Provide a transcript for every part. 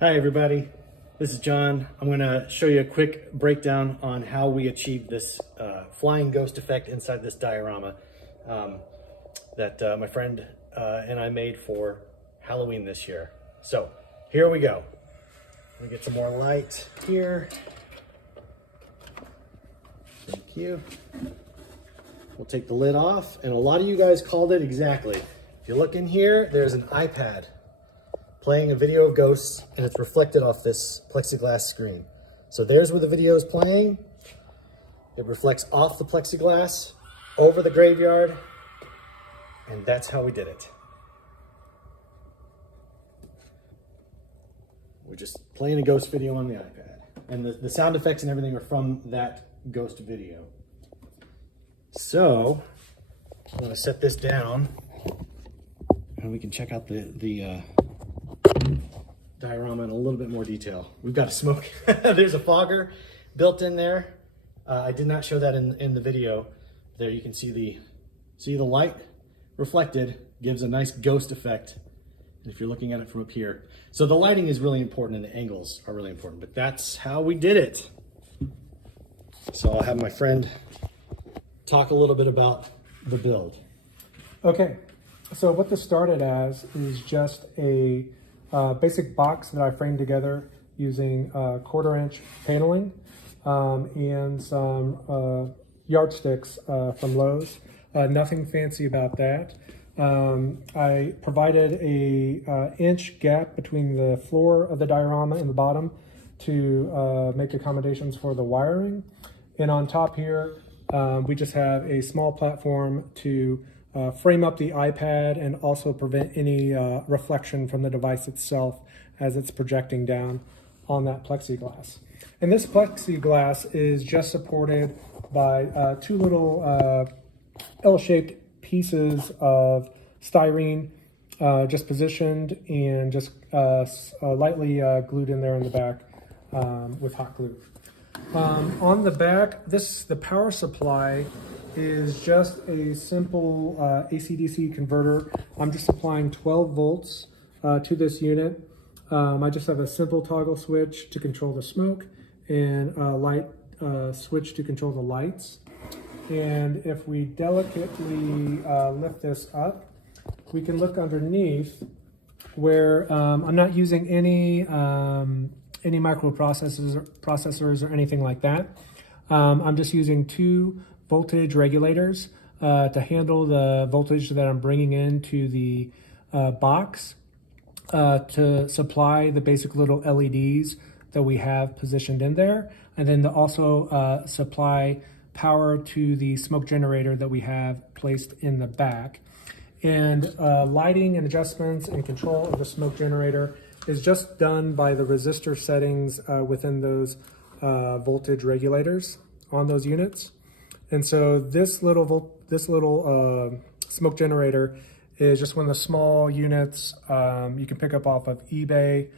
Hi everybody, this is John. I'm going to show you a quick breakdown on how we achieved this flying ghost effect inside this diorama that my friend and I made for Halloween this year. So here we go. Let me get some more light here. Thank you. We'll take the lid off, and a lot of you guys called it exactly. If you look in here, there's an iPad playing a video of ghosts, and it's reflected off this plexiglass screen. So there's where the video is playing. It reflects off the plexiglass over the graveyard, and that's how we did it. We're just playing a ghost video on the iPad, and the sound effects and everything are from that ghost video. So I'm going to set this down, and we can check out the diorama in a little bit more detail. We've got a smoke. There's a fogger built in there. I did not show that in the video. There you can see the light reflected gives a nice ghost effect. And if you're looking at it from up here, so the lighting is really important and the angles are really important. But that's how we did it. So I'll have my friend talk a little bit about the build. Okay, so what this started as is just a basic box that I framed together using 1/4-inch paneling and some yardsticks from Lowe's. Nothing fancy about that. I provided a inch gap between the floor of the diorama and the bottom to make accommodations for the wiring. And on top here, we just have a small platform to frame up the iPad and also prevent any reflection from the device itself as it's projecting down on that plexiglass. And this plexiglass is just supported by two little L-shaped pieces of styrene just positioned and just lightly glued in there in the back with hot glue. On the back, the power supply is just a simple AC/DC converter. I'm just applying 12 volts to this unit. I just have a simple toggle switch to control the smoke and a light switch to control the lights. And if we delicately lift this up, we can look underneath where I'm not using any microprocessors or anything like that. I'm just using 2 voltage regulators to handle the voltage that I'm bringing into the box to supply the basic little LEDs that we have positioned in there, and then to also supply power to the smoke generator that we have placed in the back. And lighting and adjustments and control of the smoke generator is just done by the resistor settings within those voltage regulators on those units. And so this little smoke generator is just one of the small units you can pick up off of eBay.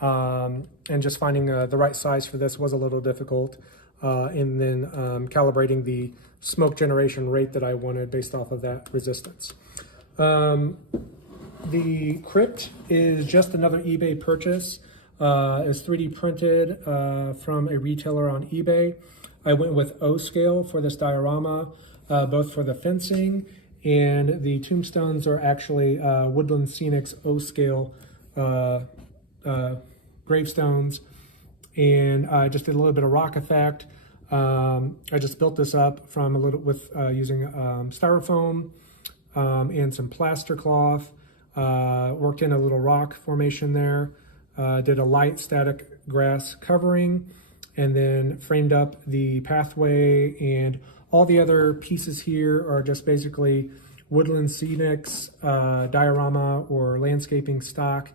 And just finding the right size for this was a little difficult. And then calibrating the smoke generation rate that I wanted based off of that resistance. The crypt is just another eBay purchase. It's 3D printed from a retailer on eBay. I went with O scale for this diorama, both for the fencing, and the tombstones are actually Woodland Scenics O scale gravestones. And I just did a little bit of rock effect. I just built this up from using styrofoam and some plaster cloth. Worked in a little rock formation there. Did a light static grass covering, and then framed up the pathway, and all the other pieces here are just basically Woodland Scenics diorama or landscaping stock.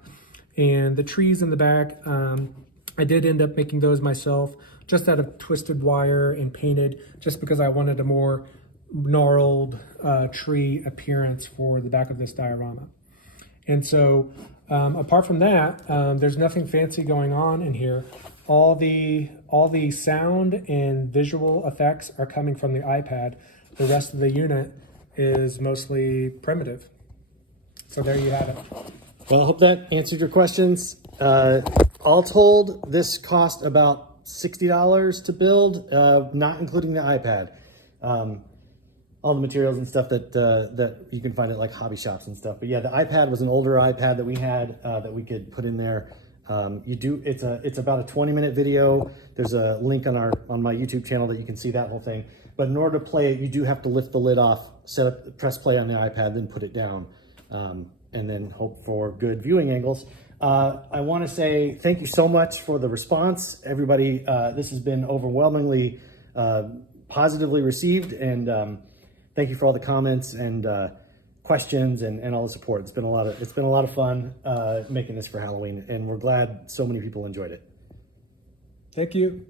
And the trees in the back, I did end up making those myself, just out of twisted wire and painted, just because I wanted a more gnarled tree appearance for the back of this diorama. And so apart from that, there's nothing fancy going on in here. All the sound and visual effects are coming from the iPad. The rest of the unit is mostly primitive. So there you have it. Well, I hope that answered your questions. all told, this cost about $60 to build, not including the iPad. All the materials and stuff that you can find at like hobby shops and stuff. But yeah, the iPad was an older iPad that we had that we could put in there. It's about a 20-minute video. There's a link on my YouTube channel that you can see that whole thing. But in order to play it, you do have to lift the lid off, press play on the iPad, then put it down, and then hope for good viewing angles. I want to say thank you so much for the response, everybody. This has been overwhelmingly positively received, and thank you for all the comments and questions and all the support. It's been a lot of fun making this for Halloween, and we're glad so many people enjoyed it. Thank you.